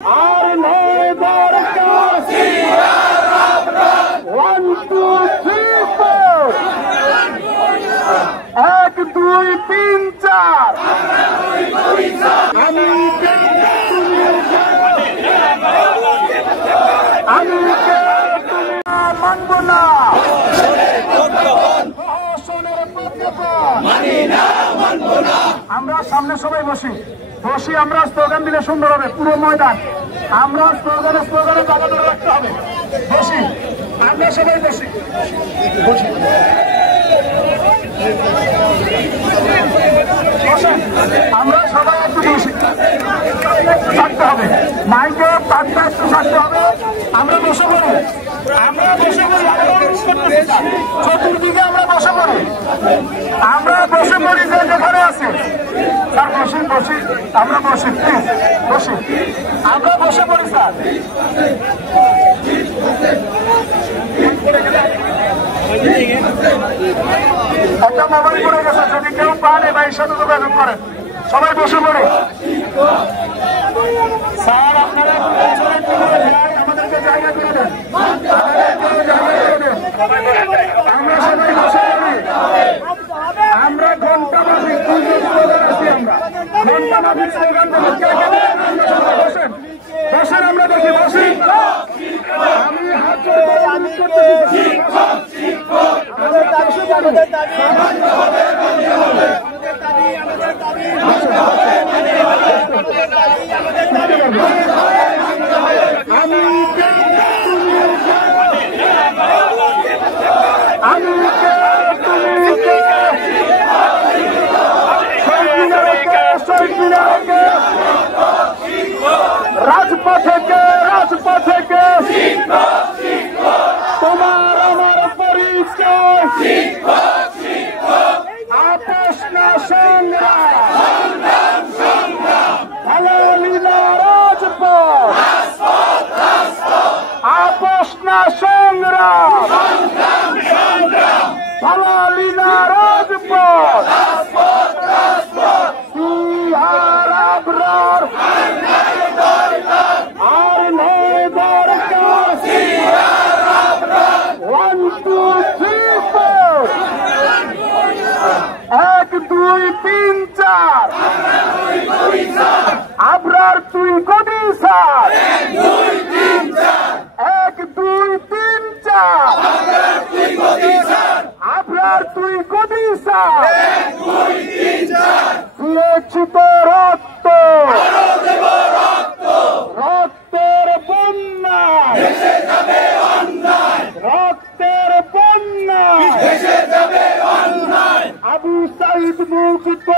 আর নয় দরকার 1 2 3 4 1 2 3 4 আমি মানব না আমরা সামনে সবাই বসি আমরা স্লোগান দিলে সুন্দর হবে পুরো ময়দান আমরা স্লোগানে জায়গা ধরে রাখতে হবে বসি আমরা সবাই বসি আমরা সবাই একটু বসি থাকতে হবে মাইকে পাঁচটা একটু থাকতে হবে আমরা বসে পড়ি চতুর্দিকে আমরা বসে পড়ি যে যেখানে আছে স্যার বসি আমরা বসি প্লিজ বসি আমরা বসে পড়ি স্যার একটা মোবাইল পড়ে গেছে যদি কেউ পান এ ভাইয়ের সাথে যোগাযোগ করেন সবাই বসে পড়ে স্যার আপনারা আমাদেরকে জায়গা করে দেন আমরা সবাই বসে পড়ি আমরা ঘন্টা মাফিক ঘন্টা মাফিক স্লোগান বসেন আমরা দেখি বসি আমি হাত আমি রাজপথে তোমার আমার পরিচয় আপোষ না সংগ্রাম ঢালালিনা রাজপথ আপোষ না সংগ্রাম ঢালালিনা রাজপথ বিহার আবরার আর নয় দরকার 1 2 3 4 1 2 3 4 আবরার তুই কবি স্যার 1 2 3 4 আবরার তুই কবি স্যার দিয়েছি তো রক্ত রক্তের বন্যায় রক্তের বন্যায় আবু সাইদ মুক্ত